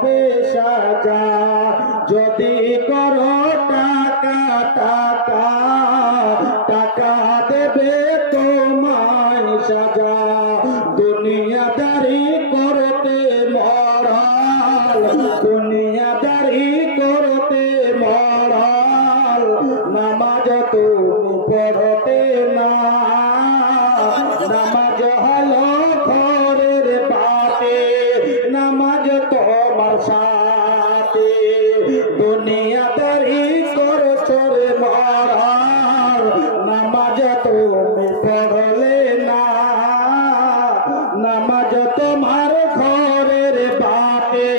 হবে সাজা। যদি করো টাকা টাকা, টাকা দেবে তোমায় সাজা। দুনিয়াদারি করতে মরাল, দুনিয়াদারি করতে মরাল। নামাজ তুমি পড়তে না, নামাজ হলো ঘরের বাতে, নামাজ তোমার সাথে। দুনিয়াদারি করছো রে মরাল, নামাজ তুমি পড়লে না, নামাজ তোমার ঘরের বাতে,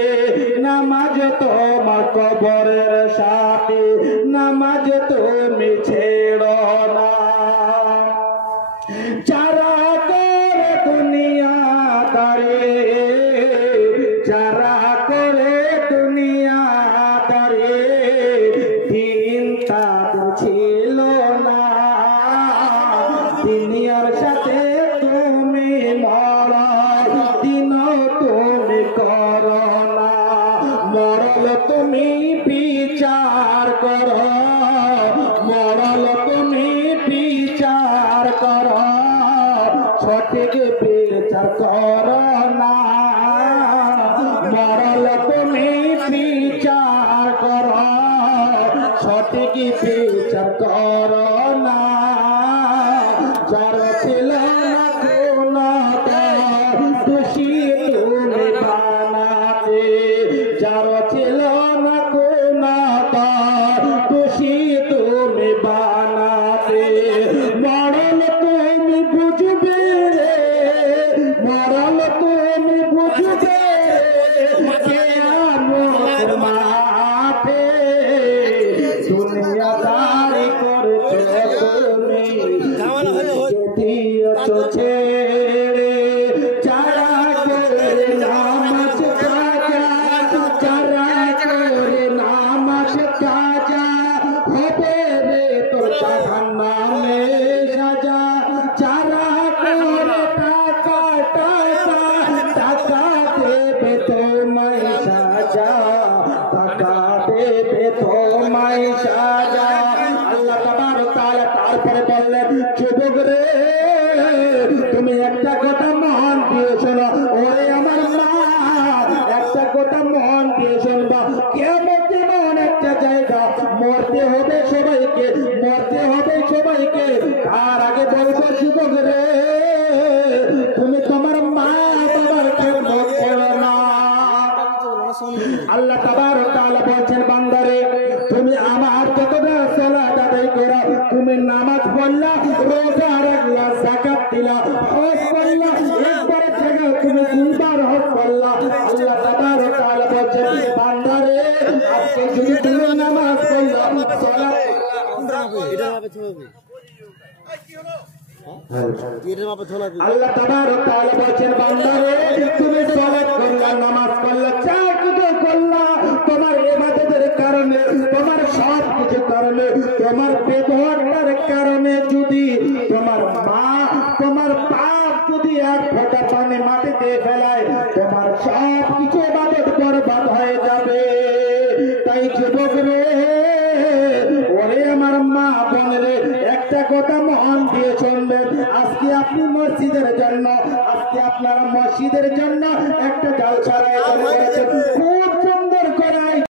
নামাজ তোমার কবরের সাথে। নামাজ তুমি ছেড়ো না। যারা করে দুনিয়াদারি, যারা করে দুনিয়াদারি, দিন তাদের ছিল না। দুনিয়ার সাথে তুমি মরো, দিন তুমি করো না। মরল তুমি বিচার করো, মরল তুমি বিচার করো, সঠিক বিচার করো না। মরল তুমি বিচার করো, সঠিক বিচার করো না। যার ছিল না গুনাহগার, দোষী তুমি বানাতে। যার ছিল না গুনাহগার, দোষী তুমি বানাতে। মরল তুমি বুঝবে রে, মরল তুমি বুঝবে কিয়ামতের মাঠে। দুনিয়াদারি করছো তুমি, দিয়েছো ছেড়ে। যারা করে নামাজ কাজা, যারা করে নামাজ কাজা, হবে রে তোর জাহান্নামে সাজা। যারা করে টাকা টাকা, টাকা দেবে তোমায় সাজা, টাকা দেবে তোমায় সাজা। আল্লাহ তাবারক তাআলা তারপরে বললেন, যুবক রে তুমি একটা কথা মন দিয়ে শোনো, ওরে আমার মা একটা কথা মন দিয়ে শুনবা। কিয়ামত এমন একটা জায়গা, মরতে হবে সবাইকে, মরতে হবে সবাইকে। তার আগে বলবো যুবক রে, তুমি তোমার মা বাবাকে মত করো না। আল্লাহ তাবারক তাআলা বলছেন, বান্দারে তুমি আমার যতটা সালাত আদায় করো, তুমি নামাজ পড়লা, রোজা রাখলা, যাকাত দিলা, হজ করলা, একবার থেকে তুমি দুইবার হজ করলা। আল্লাহ তাবারক তাআলা বলছেন, বান্দারে আজকে যদি তুমি নামাজ পড়লা, সালাত আল্লাহ তাবারক তাআলা বলছেন, বান্দারে তুমি সালাত করলা, নামাজ করলা, যা কিছু করলা, তোমার ইবাদতের কারণে, তোমার সব কিছু কারণে, তোমার ব্যবহারটার কারণে যদি তোমার মা তোমার পাপ যদি এক ফোঁটা পানি মাটিতে ফেলায়, তোমার সব কিছু ইবাদত বরবাদ হয়ে যাবে। তাই যুবক রে, ওরে আমার মা বোন রে, একটা কথা মন দিয়ে শুনবেন। আজকে আপনি মসজিদের জন্য, আজকে আপনারা মসজিদের জন্য একটা জালসা আয়োজন করেছেন।